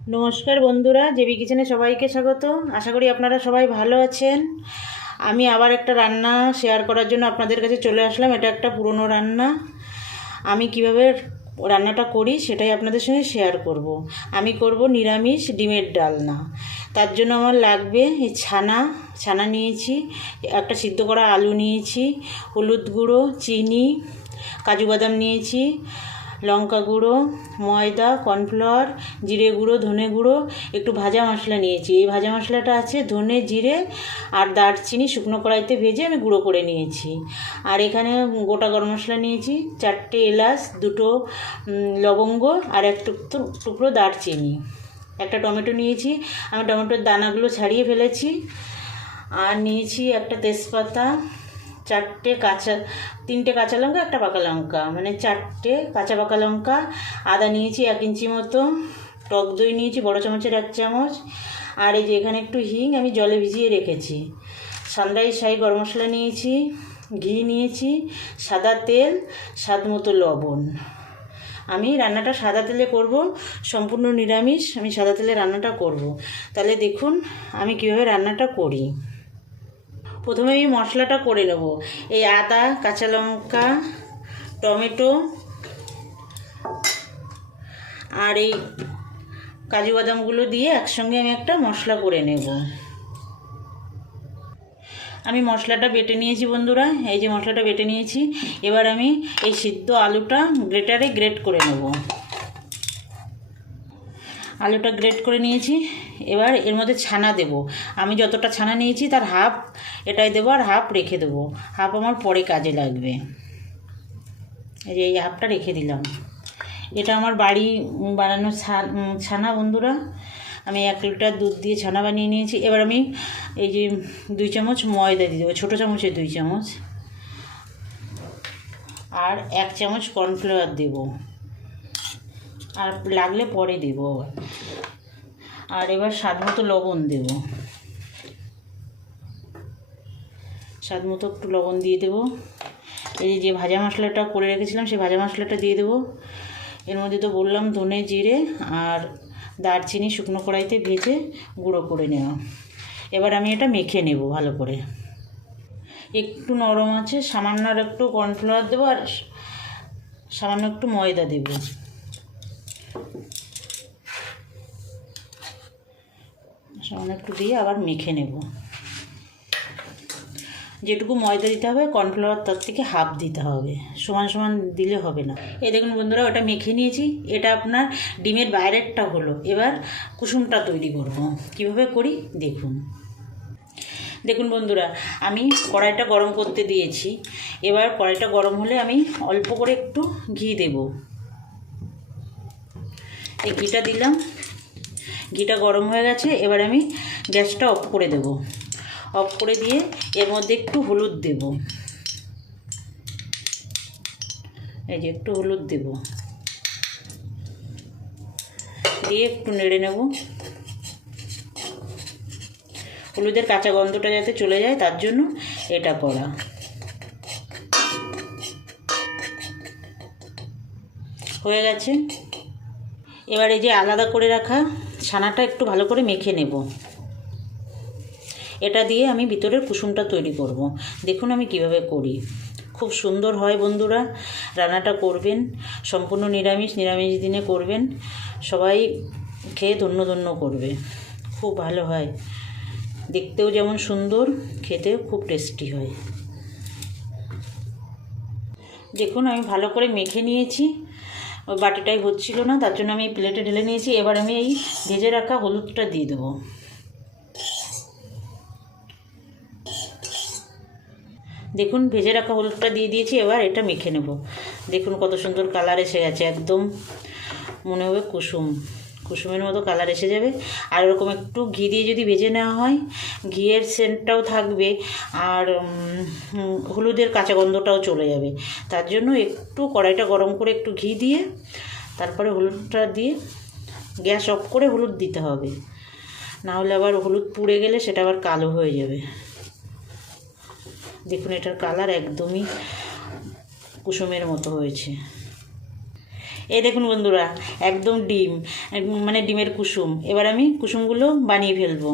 নমস্কার বন্ধুরা, জেবি কিচেনে সবাইকে স্বাগত। আশা করি আপনারা সবাই ভালো আছেন। আমি আবার একটা রান্না শেয়ার করার জন্য আপনাদের কাছে চলে আসলাম। এটা একটা পুরনো রান্না। আমি কিভাবে রান্নাটা করি সেটাই আপনাদের সঙ্গে শেয়ার করব। আমি করব নিরামিষ ডিমের ডালনা। তার জন্য আমার লাগবে এই ছানা নিয়েছি, একটা সিদ্ধ করা আলু নিয়েছি, হলুদ গুঁড়ো, চিনি, কাজু বাদাম নিয়েছি, লঙ্কা গুঁড়ো, ময়দা, কর্নফ্লাওয়ার, জিরে গুঁড়ো, ধনে গুঁড়ো, একটু ভাজা মশলা নিয়েছি। এই ভাজা মশলাটা আছে ধনে, জিরে আর দারচিনি শুকনো কড়াইতে ভেজে আমি গুঁড়ো করে নিয়েছি। আর এখানে গোটা গরম মশলা নিয়েছি, 4টে এলাচ, 2টো লবঙ্গ আর এক টুকরো দারচিনি। একটা টমেটো নিয়েছি, আমি টমেটোর দানাগুলো ছাড়িয়ে ফেলেছি। আর নিয়েছি একটা তেজপাতা, 3টে কাঁচা লঙ্কা, একটা পাকা লঙ্কা, মানে 4টে কাঁচা পাকা লঙ্কা। আদা নিয়েছি 1 ইঞ্চি মতো, টক দই নিয়েছি বড় চামচের 1 চামচ। আর এই যে এখানে একটু হিং আমি জলে ভিজিয়ে রেখেছি। সানরাইজ শাহি গরম মশলা নিয়েছি, ঘি নিয়েছি, সাদা তেল, স্বাদ মতো লবণ। আমি রান্নাটা সাদা তেলে করব, সম্পূর্ণ নিরামিষ। আমি সাদা তেলে রান্নাটা করব। তাহলে দেখুন আমি কীভাবে রান্নাটা করি। প্রথমে আমি মশলাটা করে নেব। এই আদা, কাঁচা লঙ্কা, টমেটো আর এই কাজু বাদামগুলো দিয়ে একসঙ্গে আমি একটা মশলা করে নেব। আমি মশলাটা বেটে নিয়েছি বন্ধুরা, এই যে মশলাটা বেটে নিয়েছি। এবার আমি এই সিদ্ধ আলুটা গ্রেটারে গ্রেট করে নেব। আলুটা গ্রেট করে নিয়েছি। এবার এর মধ্যে ছানা দেব। আমি যতটা ছানা নিয়েছি তার হাফ এটাই দেবো আর হাফ রেখে দেবো। হাফ আমার পরে কাজে লাগবে। এই যে এই হাফটা রেখে দিলাম। এটা আমার বাড়ি বানানো ছানা বন্ধুরা। আমি 1 লিটার দুধ দিয়ে ছানা বানিয়ে নিয়েছি। এবার আমি এই যে 2 চামচ ময়দা দিয়ে দেবো, ছোটো চামচের 2 চামচ। আর 1 চামচ কর্নফ্লাওয়ার দেব, আর লাগলে পরে দেবো আবার। আর এবার স্বাদ মতো লবণ দেব, স্বাদ মতো একটু লবণ দিয়ে দেবো। এই যে ভাজা মশলাটা করে রেখেছিলাম সেই ভাজা মশলাটা দিয়ে দেবো। এর মধ্যে তো বললাম ধনে, জিরে আর দারচিনি শুকনো কড়াইতে ভেজে গুঁড়ো করে নেওয়া। এবার আমি এটা মেখে নেব ভালো করে। একটু নরম আছে, সামান্য আর একটু কর্নফ্লাওয়ার দেবো আর সামান্য একটু ময়দা দেব। সামান্য একটু দিয়ে আবার মেখে নেব। যেটুকু ময়দা দিতে হবে কর্নফ্লাওয়ার তার থেকে হাফ দিতে হবে, সমান সমান দিলে হবে না। এই দেখুন বন্ধুরা, ওটা মেখে নিয়েছি। এটা আপনার ডিমের বাইরেরটা হলো। এবার কুসুমটা তৈরি করব। কিভাবে করি দেখুন। দেখুন বন্ধুরা, আমি কড়াইটা গরম করতে দিয়েছি। এবার কড়াইটা গরম হলে আমি অল্প করে একটু ঘি দেব। এই ঘিটা দিলাম, ঘিটা গরম হয়ে গেছে। এবার আমি গ্যাসটা অফ করে দেব। অফ করে দিয়ে এর মধ্যে একটু হলুদ দেব। এই যে একটু হলুদ দেব, দিয়ে একটু নেড়ে নেব। হলুদের কাঁচা গন্ধটা যাতে চলে যায় তার জন্য এটা করা। হয়ে গেছে। এবার এই যে আলাদা করে রাখা ছানাটা একটু ভালো করে মেখে নেব। এটা দিয়ে আমি ভিতরের কুসুমটা তৈরি করব। দেখুন আমি কিভাবে করি। খুব সুন্দর হয় বন্ধুরা, রান্নাটা করবেন। সম্পূর্ণ নিরামিষ দিনে করবেন। সবাই খেয়ে ধন্য ধন্য করবে। খুব ভালো হয়, দেখতেও যেমন সুন্দর, খেতেও খুব টেস্টি হয়। দেখুন আমি ভালো করে মেখে নিয়েছি। ওই বাটিটাই হচ্ছিল না, তার জন্য আমি প্লেটে ঢেলে নিয়েছি। এবার আমি এই ভেজে রাখা হলুদটা দিয়ে দেবো। দেখুন ভেজে রাখা হলুদটা দিয়ে দিয়েছি। এবার এটা মেখে নেব। দেখুন কত সুন্দর কালার এসে গেছে, একদম মনে হবে কুসুমের মতো কালার এসে যাবে। আর এরকম একটু ঘি দিয়ে যদি ভেজে নেওয়া হয়, ঘিয়ের সেন্টটাও থাকবে আর হলুদের কাঁচা গন্ধটাও চলে যাবে। তার জন্য একটু কড়াইটা গরম করে একটু ঘি দিয়ে তারপরে হলুদটা দিয়ে গ্যাস অফ করে হলুদ দিতে হবে, না হলে আবার হলুদ পুড়ে গেলে সেটা আবার কালো হয়ে যাবে। দেখুন এটার কালার একদমই কুসুমের মতো হয়েছে। এই দেখুন বন্ধুরা, একদম ডিম, মানে ডিমের কুসুম। এবার আমি কুসুমগুলো বানিয়ে ফেলবো।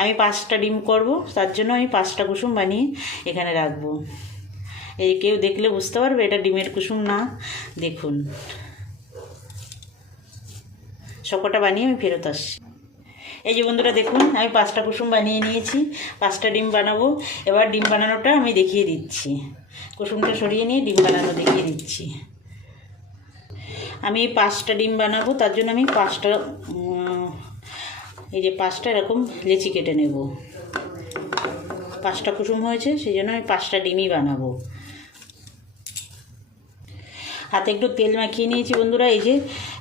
আমি 5টা ডিম করব, তার জন্য আমি 5টা কুসুম বানিয়ে এখানে রাখবো। এই কেউ দেখলে বুঝতে পারবে এটা ডিমের কুসুম না। দেখুন সবকটা বানিয়ে আমি ফেরত আসছি। এই যে বন্ধুরা দেখুন, আমি 5টা কুসুম বানিয়ে নিয়েছি, 5টা ডিম বানাবো। এবার ডিম বানানোটা আমি দেখিয়ে দিচ্ছি। কুসুমটা সরিয়ে নিয়ে ডিম বানানো দেখিয়ে দিচ্ছি। আমি 5টা ডিম বানাবো, তার জন্য আমি 5টা এই যে 5টা এরকম লেচি কেটে নেব। 5টা কুসুম হয়েছে, সেই জন্য আমি 5টা ডিমই বানাবো। হাতে একটু তেল মাখিয়ে নিয়েছি বন্ধুরা। এই যে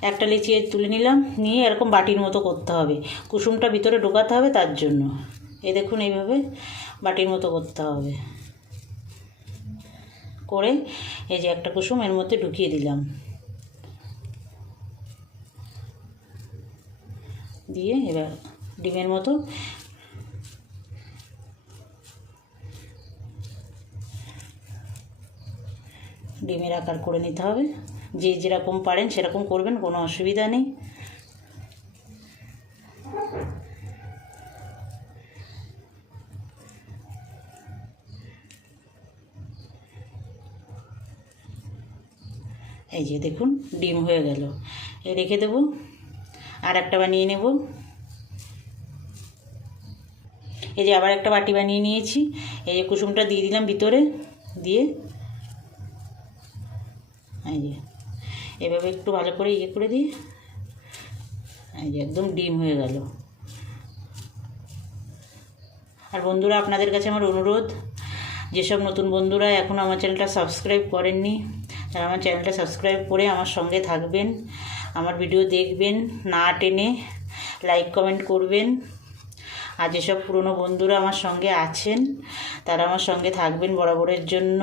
একটা লেচি তুলে নিলাম, নিয়ে এরকম বাটির মতো করতে হবে, কুসুমটা ভিতরে ঢোকাতে হবে, তার জন্য এই দেখুন এইভাবে বাটির মতো করতে হবে। করে এই যে একটা কুসুম এর মধ্যে ঢুকিয়ে দিলাম, দিয়ে এবার ডিমের মতো ডিমের আকার করে নিতে হবে। যে যেরকম পারেন সেরকম করবেন, কোনো অসুবিধা নেই। এই যে দেখুন ডিম হয়ে গেল, এই রেখে দেবো। আর একটা বানিয়ে নেব। এই যে আবার একটা বাটি বানিয়ে নিয়েছি। এই যে কুসুমটা দিয়ে দিলাম ভিতরে, দিয়ে এই যে এভাবে একটু ভালো করে ইয়ে করে দিই। এই যে একদম ডিম হয়ে গেল। আর বন্ধুরা, আপনাদের কাছে আমার অনুরোধ, যেসব নতুন বন্ধুরা এখনও আমার চ্যানেলটা সাবস্ক্রাইব করেননি, তারা আমার চ্যানেলটা সাবস্ক্রাইব করে আমার সঙ্গে থাকবেন, আমার ভিডিও দেখবেন, না টেনে লাইক কমেন্ট করবেন। আর যেসব পুরনো বন্ধুরা আমার সঙ্গে আছেন, তারা আমার সঙ্গে থাকবেন বরাবরের জন্য,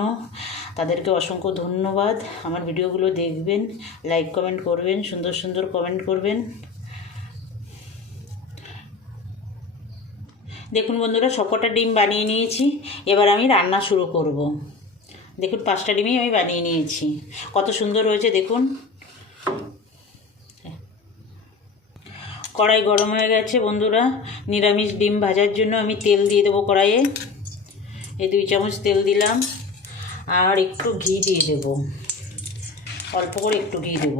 তাদেরকে অসংখ্য ধন্যবাদ। আমার ভিডিওগুলো দেখবেন, লাইক কমেন্ট করবেন, সুন্দর সুন্দর কমেন্ট করবেন। দেখুন বন্ধুরা, সবকটা ডিম বানিয়ে নিয়েছি। এবার আমি রান্না শুরু করব। দেখুন 5টা ডিমই আমি বানিয়ে নিয়েছি, কত সুন্দর হয়েছে দেখুন। কড়াই গরম হয়ে গেছে বন্ধুরা। নিরামিষ ডিম ভাজার জন্য আমি তেল দিয়ে দেবো কড়াইয়ে। এই 2 চামচ তেল দিলাম, আর একটু ঘি দিয়ে দেব, অল্প করে একটু ঘি দেব।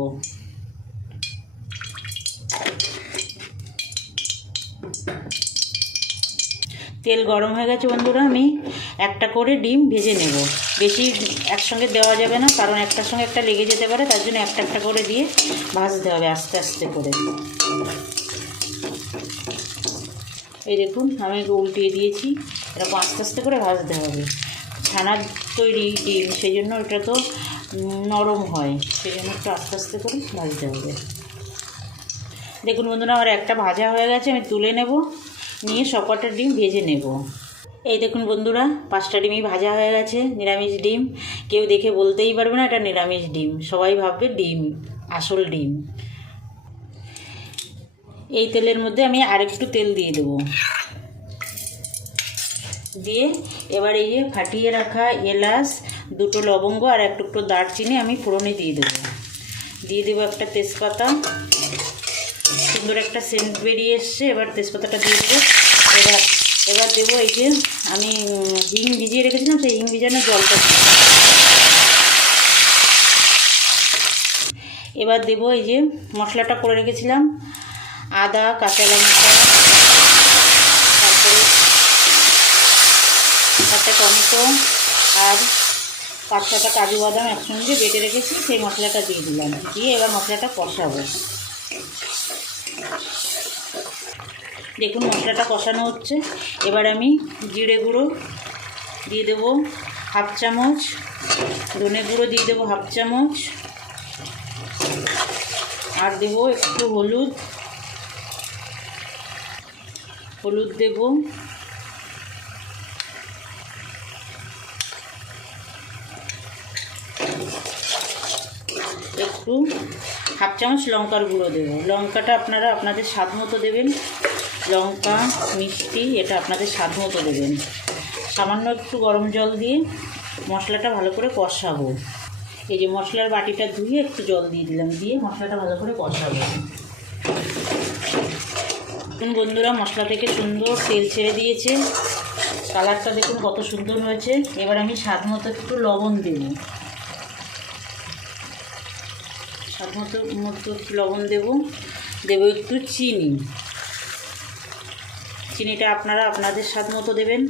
তেল গরম হয়ে গেছে বন্ধুরা, আমি একটা করে ডিম ভেজে নেব। বেশি একসঙ্গে দেওয়া যাবে না, কারণ একটার সঙ্গে একটা লেগে যেতে পারে, তার জন্য একটা একটা করে দিয়ে ভাজতে হবে আস্তে আস্তে করে। এই দেখুন আমি উল্টিয়ে দিয়েছি, এরকম আস্তে আস্তে করে ভাজতে হবে। ছানার তৈরি ডিম, সেই জন্য এটা তো নরম হয়, সেই জন্য একটু আস্তে আস্তে করে ভাজতে হবে। দেখুন বন্ধুরা, আমার একটা ভাজা হয়ে গেছে, আমি তুলে নেব, নিয়ে সবকটা ডিম ভেজে নেব। এই দেখুন বন্ধুরা, 5টা ডিমই ভাজা হয়ে গেছে, নিরামিষ ডিম। কেউ দেখে বলতেই পারবে না এটা নিরামিষ ডিম, সবাই ভাববে ডিম, আসল ডিম। এই তেলের মধ্যে আমি আরেকটু তেল দিয়ে দেবো, দিয়ে এবার এই যে ফাটিয়ে রাখা এলাচ, 2টো লবঙ্গ আর এক টুকরো দারচিনি আমি ফোড়নে দিয়ে দেবো। দিয়ে দেবো একটা তেজপাতা, সুন্দর একটা সেন্ট বেরিয়ে এসছে। এবার তেজপাতাটা দিয়ে দেবো। এবার দেবো এই যে আমি হিং ভিজিয়ে রেখেছিলাম, সেই হিং ভিজানো জলটা। এবার দেবো এই যে মশলাটা করে রেখেছিলাম, আদা, কাঁচা লঙ্কা, তারপরে একটা টমেটো আর 5-6টা কাজু বাদাম একসঙ্গে বেটে রেখেছি, সেই মশলাটা দিয়ে দিলাম। দিয়ে এবার মশলাটা কষাবো। দেখুন মশলাটা কষানো হচ্ছে। এবার আমি জিরে গুঁড়ো দিয়ে দেবো 1/2 চামচ, ধনে গুঁড়ো দিয়ে দেবো 1/2 চামচ, আর দেবো একটু হলুদ দেবো, একটু 1/2 চামচ লঙ্কার গুঁড়ো দেবো। লঙ্কাটা আপনারা আপনাদের স্বাদ মতো দেবেন, লঙ্কা মিষ্টি এটা আপনাদের স্বাদ মতো দেবেন। সামান্য একটু গরম জল দিয়ে মশলাটা ভালো করে কষাবো। এই যে মশলার বাটিটা ধুয়ে একটু জল দিয়ে দিলাম, দিয়ে মশলাটা ভালো করে কষাবো। দেখুন বন্ধুরা, মশলা থেকে সুন্দর তেল ছেড়ে দিয়েছে, কালারটা দেখুন কত সুন্দর হয়েছে। এবার আমি স্বাদ মতো একটু লবণ দেব, স্বাদ মতো একটু লবণ দেব একটু চিনি। চিনিটা আপনারা আপনাদের স্বাদ মতো দেবেন,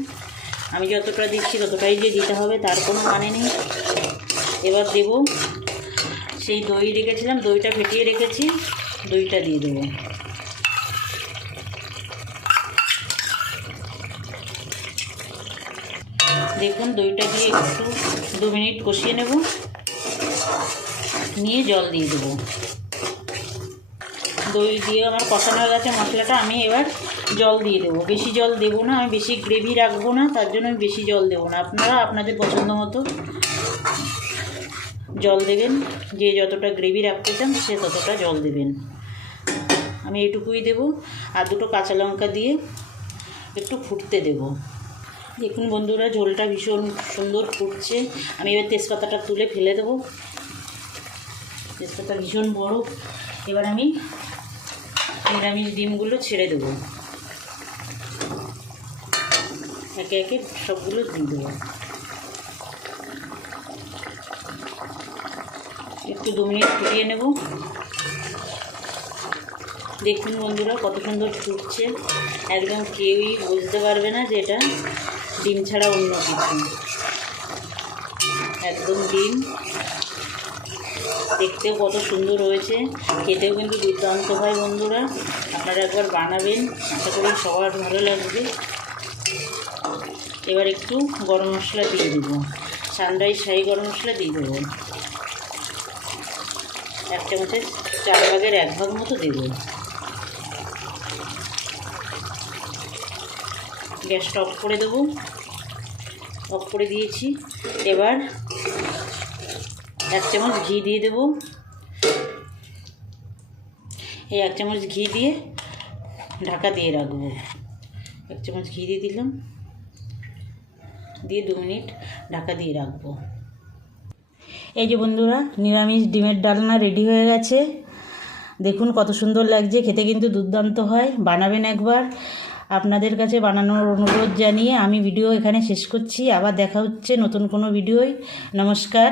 আমি যতটা দিচ্ছি ততটাই যে দিতে হবে তার কোনো মানে নেই। এবার দেব সেই দই রেখেছিলাম, দইটা ফেটিয়ে রেখেছি, দইটা দিয়ে দেবো। দেখুন দইটা দিয়ে একটু 2 মিনিট কষিয়ে নেব, নিয়ে জল দিয়ে দেবো। দই দিয়ে আমার কষানো হয়ে গেছে মশলাটা, আমি এবার জল দিয়ে দেবো। বেশি জল দেবো না, আমি বেশি গ্রেভি রাখবো না, তার জন্য আমি বেশি জল দেবো না। আপনারা আপনাদের পছন্দ মতো জল দেবেন, যে যতটা গ্রেভি রাখতে চান সে ততটা জল দেবেন। আমি এইটুকুই দেবো, আর 2টো কাঁচা লঙ্কা দিয়ে একটু ফুটতে দেব। দেখুন বন্ধুরা, ঝোলটা ভীষণ সুন্দর ফুটছে। আমি এবার তেজপাতাটা তুলে ফেলে দেবো, তেজপাতা ভীষণ বড়। এবার আমি নিরামিষ ডিমগুলো ছেড়ে দেবো, একে একে সবগুলো দিয়ে দেবো। একটু 2 মিনিট ফুটিয়ে নেব। দেখুন বন্ধুরা কত সুন্দর ফুটছে, একদম কেউই বুঝতে পারবে না যে এটা ডিম ছাড়া অন্য কিছু, একদম ডিম। দেখতেও কত সুন্দর হয়েছে, খেতেও কিন্তু দুর্দান্ত হয় বন্ধুরা। আপনারা একবার বানাবেন, আশা করি সবার ভালো লাগবে। এবার একটু গরম মশলা দিয়ে দেবো, সানরাইজ শাহি গরম মশলা দিয়ে দেবো, 1 চামচের 4 ভাগের 1 ভাগ মতো দেবো। গ্যাসটা অফ করে দেবো, অফ করে দিয়েছি। এবার 1 চামচ ঘি দিয়ে দেবো, এই 1 চামচ ঘি দিয়ে ঢাকা দিয়ে রাখবো। 1 চামচ ঘি দিয়ে দিলাম, দিয়ে 2 মিনিট ঢাকা দিয়ে রাখবো। এই যে বন্ধুরা, নিরামিষ ডিমের ডালনা রেডি হয়ে গেছে। দেখুন কত সুন্দর লাগছে, খেতে কিন্তু দুর্দান্ত হয়। বানাবেন একবার। আপনাদের কাছে বানানোর অনুরোধ জানিয়ে আমি ভিডিও এখানে শেষ করছি। আবার দেখা হচ্ছে নতুন কোনো ভিডিওয়। নমস্কার।